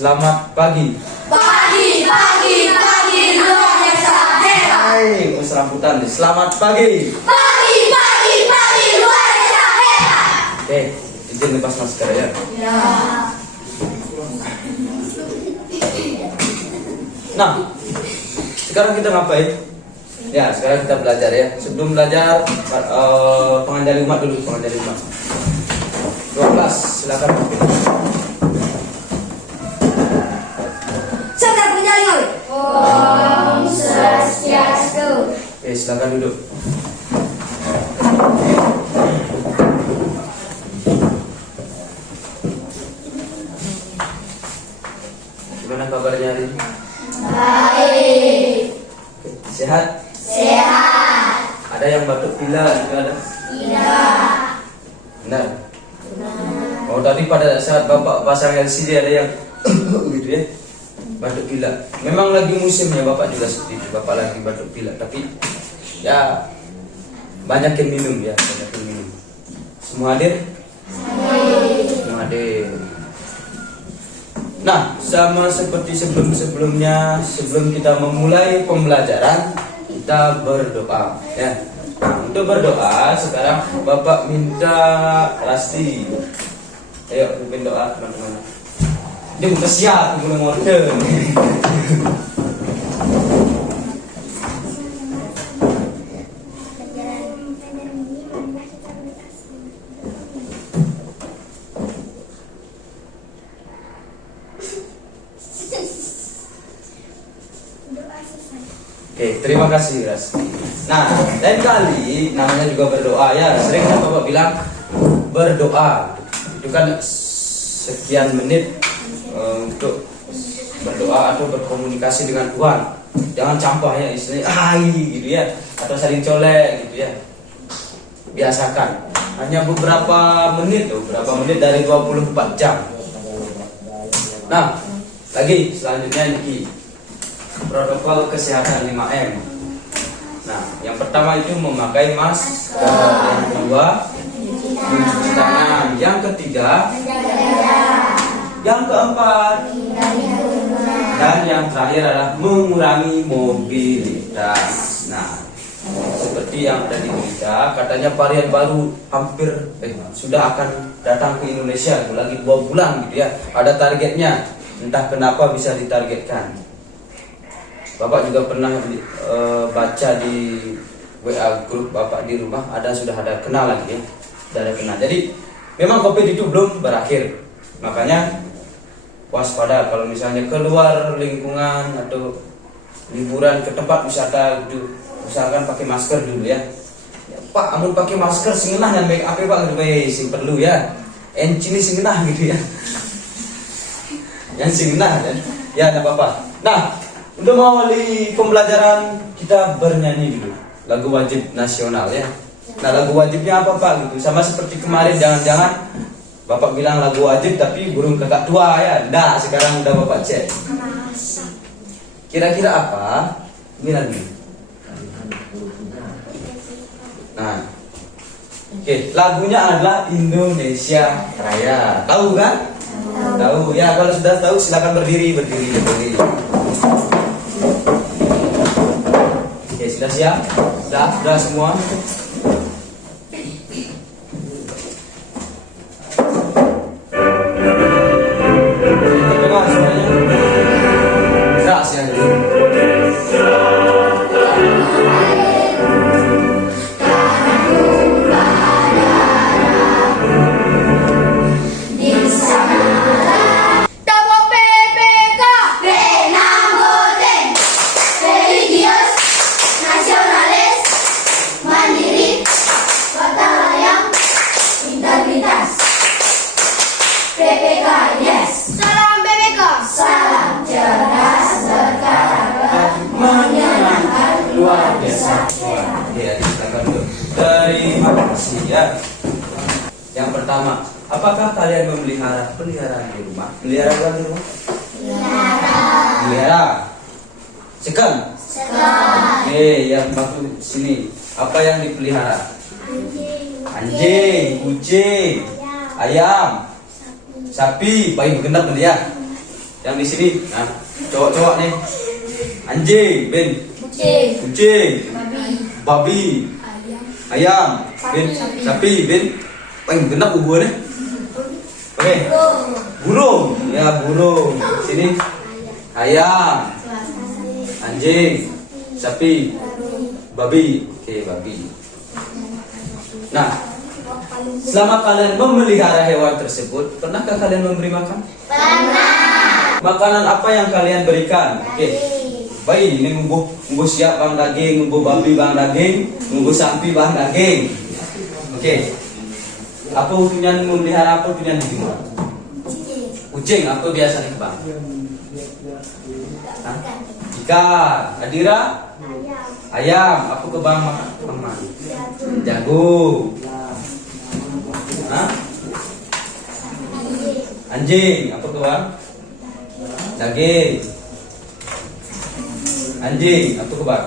Selamat pagi. Pagi, luar biasa hebat. Hai, Mas Rambutan. Selamat pagi. Pagi, luar biasa hebat. Oke, izin lepas masker ya. Ya. Nah, sekarang kita ngapain? Ya, sekarang kita belajar ya. Sebelum belajar, pengajar umat dulu, pengajar umat. 12, silakan. Sedang penjaringan. Om Swastiastu. Oke, silakan duduk. Gimana kabarnya hari ini? Baik. Oke, sehat? Sehat. Ada yang batuk pilek juga ada? Tidak. Benar. Oh, tadi pada saat Bapak pasang LCD ada yang gitu ya, batuk pilek. Memang lagi musimnya, Bapak juga seperti itu. Bapak lagi batuk pilek, tapi ya banyakin minum ya, banyakin minum. Semua hadir? Semua hadir. Nah, sama seperti sebelum-sebelumnya, sebelum kita memulai pembelajaran, kita berdoa ya. Nah, untuk berdoa sekarang Bapak minta Rasti. Ayo pimpin doa teman-teman. Dia udah siap mulai ngorder. Oke, terima kasih Rasti. Nah, lain kali namanya juga berdoa ya. Sering kan Bapak bilang berdoa. Itu kan sekian menit untuk berdoa atau berkomunikasi dengan Tuhan. Jangan campur ya istilahnya gitu ya, atau saling colek gitu ya. Biasakan. Hanya beberapa menit dari 24 jam. Nah, lagi selanjutnya ini protokol kesehatan 5M. Nah, yang pertama itu memakai masker, yang kedua mencuci tangan, yang ketiga, yang keempat, dan yang terakhir adalah mengurangi mobilitas. Nah, seperti yang ada di berita, katanya varian baru hampir sudah akan datang ke Indonesia, lagi 2 bulan gitu ya. Ada targetnya, entah kenapa bisa ditargetkan. Bapak juga pernah baca di WA grup Bapak di rumah, sudah ada kenal lagi ya. Sudah ada kenal. Jadi memang COVID itu belum berakhir. Makanya waspada kalau misalnya keluar lingkungan atau liburan ke tempat wisata gitu, usahakan pakai masker dulu ya. Pak, amun pakai masker singenah dan make up Pak lebih sing perlu ya. Encini singenah gitu ya. Yang singenah ya enggak apa-apa. Nah, untuk mengawali pembelajaran kita bernyanyi dulu lagu wajib nasional ya. Nah, lagu wajibnya apa Pak gitu? Sama seperti kemarin, jangan-jangan Bapak bilang lagu wajib tapi burung kakak tua ya. Nah, sekarang udah Bapak cek. Kira-kira apa? Ini lagi. Nah, oke, lagunya adalah Indonesia Raya. Tahu kan? Tahu ya. Kalau sudah tahu silakan berdiri. Oke, sudah siap? Sudah semua? Dengar semuanya? Keras ya. Tabok PPK. Renanggoten. Religius. Nasionalis. Mandiri. Gotong royong. Integritas. PPK, yes. Salam PPK. Salam cerdas, berkarakter, menyenangkan, luar biasa. Ya, silakan dulu. Terima kasih ya. Yang pertama, apakah kalian memelihara peliharaan di rumah? Pelihara apa di rumah? Pelihara. Second. Oke, yang maksud sini apa yang dipelihara? Anjing, kucing, ayam, sapi, bayi bergendap nanti ya. Yang di sini, nah cowok-cowok nih. Anjing, bin. Kucing. Babi. Ayam. Bin. Sapi, bin. Paling genap nih. Oke. Burung. Ya, burung. Sini. Ayam. Anjing. Sapi. Babi. Oke, babi. Nah, selama kalian memelihara hewan tersebut, pernahkah kalian memberi makan? Pernah. Makanan apa yang kalian berikan? Oke. Baik, ini ngumbuh siap bang daging, ngumbuh babi bang daging, ngumbuh sapi bang daging. Oke. Apa punya memelihara, apa punya di rumah? Kucing, apa biasanya bang? Hah? Ikan. Adira? Ayam. Apa ke bang makan? Jagung. Hah? Anjing. Apa ke bang? Daging. Anjing. Apa ke bang?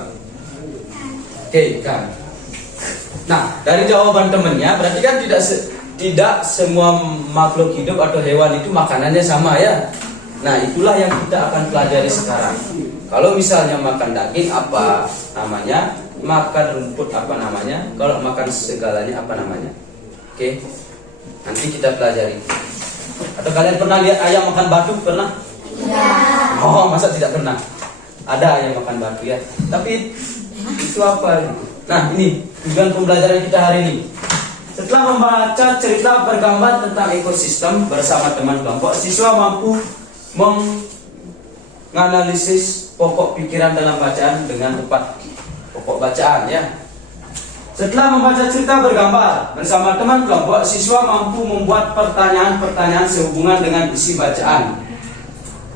Oke, ikan. Nah, dari jawaban temennya berarti kan tidak semua makhluk hidup atau hewan itu makanannya sama ya. Nah, itulah yang kita akan pelajari sekarang. Kalau misalnya makan daging apa namanya? Makan rumput apa namanya? Kalau makan segalanya apa namanya? Oke. Nanti kita pelajari. Atau kalian pernah lihat ayam makan batu? Pernah? Ya. Oh, masa tidak pernah? Ada ayam makan batu ya. Tapi itu apa? Nah, ini tujuan pembelajaran kita hari ini. Setelah membaca cerita bergambar tentang ekosistem bersama teman kelompok, siswa mampu menganalisis pokok pikiran dalam bacaan dengan tepat. Pokok bacaan ya. Setelah membaca cerita bergambar bersama teman kelompok, siswa mampu membuat pertanyaan-pertanyaan sehubungan dengan isi bacaan.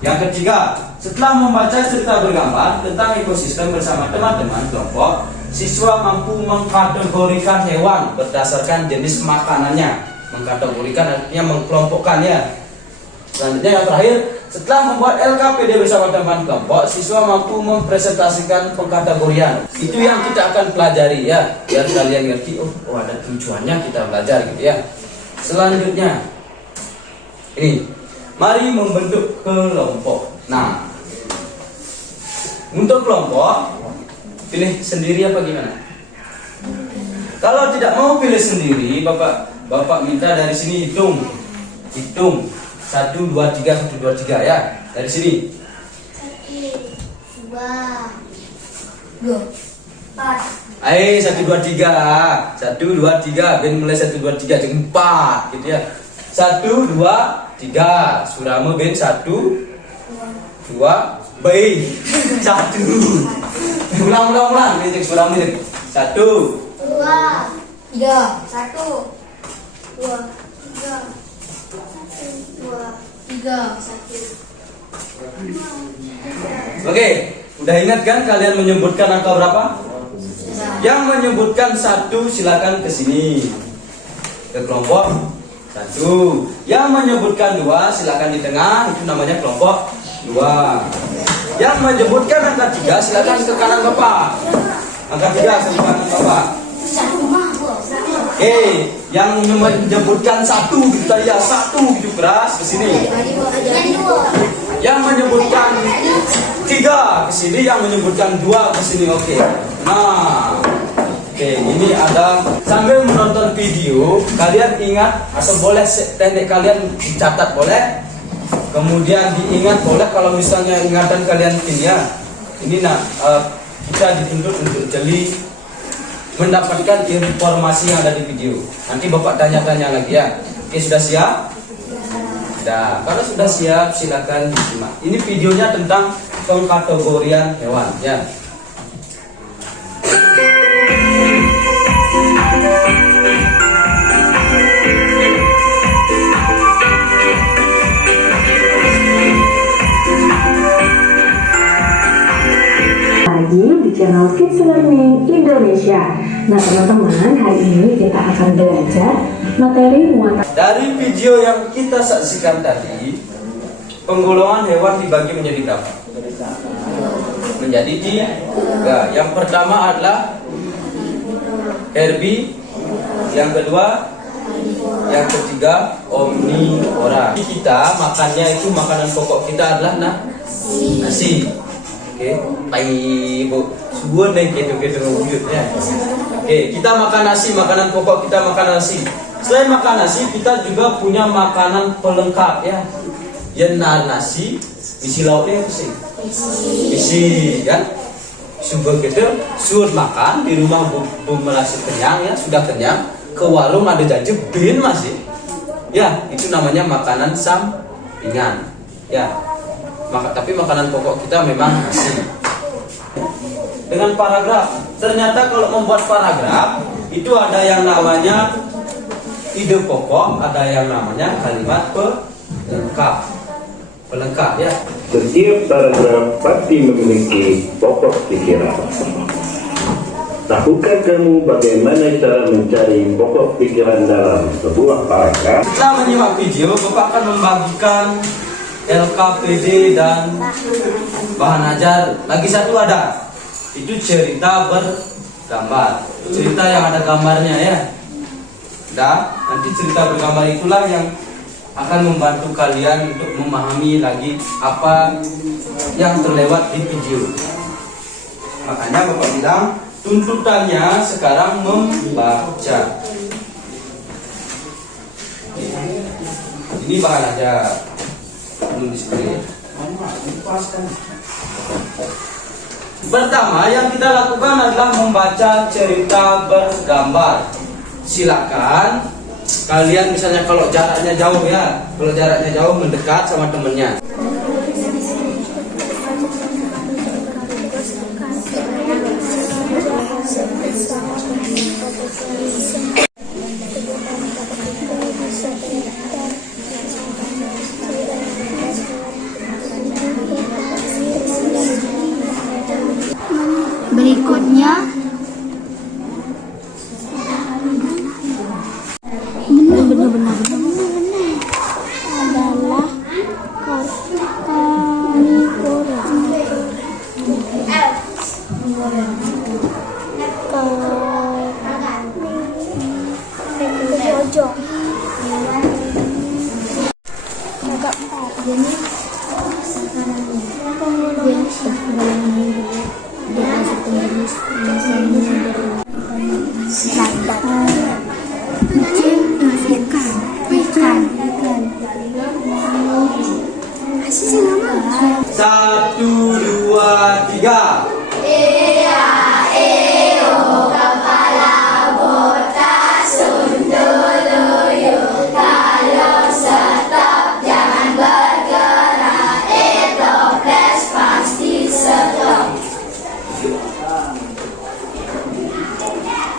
Yang ketiga, setelah membaca cerita bergambar tentang ekosistem bersama teman-teman kelompok, siswa mampu mengkategorikan hewan berdasarkan jenis makanannya. Mengkategorikan artinya mengkelompokkan ya. Selanjutnya yang terakhir, setelah membuat LKPD bersama teman kelompok, siswa mampu mempresentasikan pengkategorian. Itu yang kita akan pelajari ya, biar kalian ngerti. Oh ada tujuannya kita belajar gitu ya. Selanjutnya, ini, mari membentuk kelompok. Nah, untuk kelompok, pilih sendiri apa gimana? Kalau tidak mau pilih sendiri, Bapak minta dari sini hitung 1, 2, 3, 1, 2, 3 ya. Dari sini 1, 2, 4. Ayo 1, 2, 3 1, 2, 3 Ben mulai 1, 2, 3 jadi 4 gitu ya. 1, 2, 3 Surama Ben 1, 2 baik 1 ulang ini Surama ini 1, 2, 3, 1, 2, 3, 1. Oke, udah ingat kan kalian menyebutkan angka berapa? Yang menyebutkan 1 silakan ke sini ke kelompok 1. Yang menyebutkan 2 silakan di tengah, itu namanya kelompok 2. Yang menyebutkan angka 3 silakan ke kanan Bapak. Angka 3 ke kanan Bapak. Yang menyebutkan 1 gitu ya, 1 gitu keras ke sini. Yang menyebutkan 3 ke sini, yang menyebutkan 2 ke sini. Oke. Nah, oke, ini ada sambil menonton video, kalian ingat atau boleh teknik kalian dicatat boleh. Kemudian diingat boleh kalau misalnya ingatan kalian ini ya. Ini kita dituntut untuk jeli mendapatkan informasi yang ada di video. Nanti Bapak tanya-tanya lagi ya. Oke, sudah siap? Nah, kalau sudah siap silakan disimak. Ini videonya tentang pengkategorian hewan ya. Lagi di channel Kids Learning Indonesia. Nah teman-teman, hari ini kita akan belajar materi muatan. Dari video yang kita saksikan tadi, penggolongan hewan dibagi menjadi berapa? Menjadi 3. Yang pertama adalah herbie, yang kedua yang ketiga omnivora. Kita makannya itu makanan pokok kita adalah nasi. Oke, baik bu, sebuah nih gitu wujudnya. Oke, kita makan nasi, makanan pokok kita makan nasi. Selain makan nasi, kita juga punya makanan pelengkap ya. Yenar nasi, isi lauknya apa sih? Isi kan? Sudah kita sudah makan di rumah merasa kenyang ya, sudah kenyang. Ke warung ada janji bin masih. Ya, itu namanya makanan sampingan. Ya. Tapi makanan pokok kita memang nasi. Dengan paragraf, ternyata kalau membuat paragraf itu ada yang namanya ide pokok, ada yang namanya kalimat pelengkap ya. Setiap paragraf pasti memiliki pokok pikiran. Tahukah kamu bagaimana cara mencari pokok pikiran dalam sebuah paragraf? Setelah menyimak video, Bapak akan membagikan LKPD dan bahan ajar. Lagi satu ada, itu cerita bergambar. Cerita yang ada gambarnya ya. Nanti cerita bergambar itulah yang akan membantu kalian untuk memahami lagi apa yang terlewat di video. Makanya Bapak bilang tuntutannya sekarang membaca. Ini bahan ajar. Pertama yang kita lakukan adalah membaca cerita bergambar. Silakan kalian misalnya kalau jaraknya jauh ya, kalau jaraknya jauh mendekat sama temennya. Berikutnya benar adalah karnivora. Satu, dua, tiga.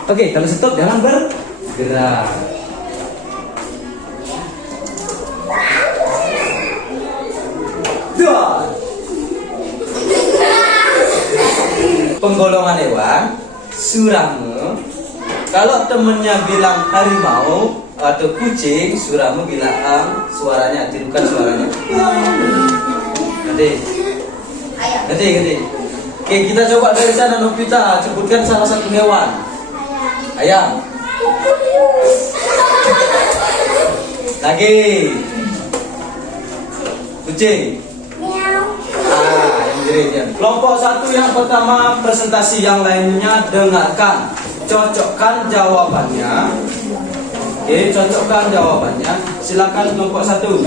Oke, kalau stop jangan bergerak. Penggolongan hewan surame. Kalau temennya bilang harimau atau kucing, surame bilang suaranya, tirukan suaranya. Nanti. Oke, kita coba dari sana Novita, sebutkan salah satu hewan. Ayam. Lagi. Kucing. Kelompok satu yang pertama presentasi, yang lainnya dengarkan, cocokkan jawabannya. Oke, cocokkan jawabannya. Silakan kelompok satu.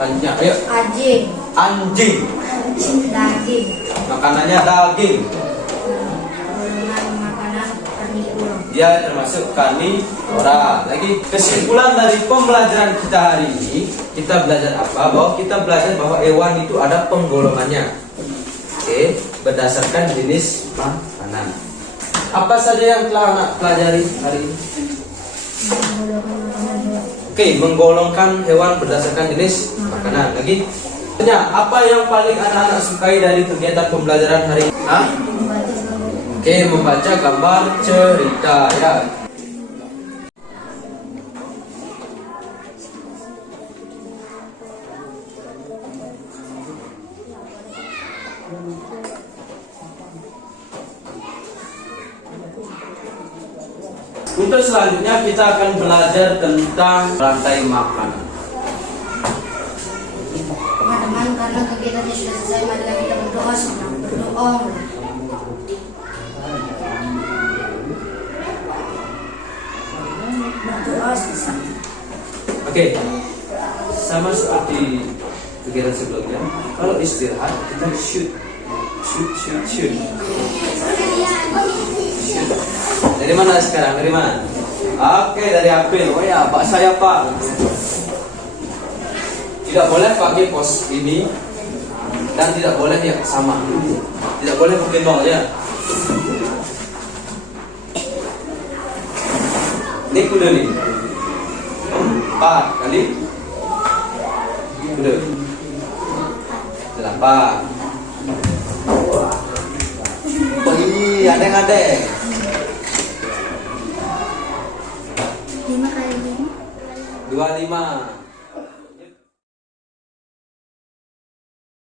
Banyak, ayo. Anjing. Daging. Makanannya daging. Makanan karnivora. Dia termasuk karnivora. Lagi kesimpulan dari pembelajaran kita hari ini, kita belajar apa? Bahwa kita belajar bahwa hewan itu ada penggolongannya. Oke, berdasarkan jenis makanan. Apa saja yang telah anak pelajari hari ini? Oke, menggolongkan hewan berdasarkan jenis makanan. Lagi, apa yang paling anak-anak sukai dari kegiatan pembelajaran hari ini? Oke, membaca gambar cerita ya. Untuk selanjutnya kita akan belajar tentang rantai makanan. Teman-teman, karena kegiatannya sudah selesai, marilah kita berdoa senang. Berdoa. Berdoa selesai. Oke, sama seperti kegiatan sebelumnya. Kalau istirahat kita shoot. Dari mana sekarang? Dari mana? Oke, dari April. Oh ya, Pak saya Pak. Tidak boleh pakai pos ini dan tidak boleh yang sama. Tidak boleh pakai nol ya. Ini kuda nih. 4 kali kuda 8. Oh iya, adeng-adeng. 5 kali 5. 25.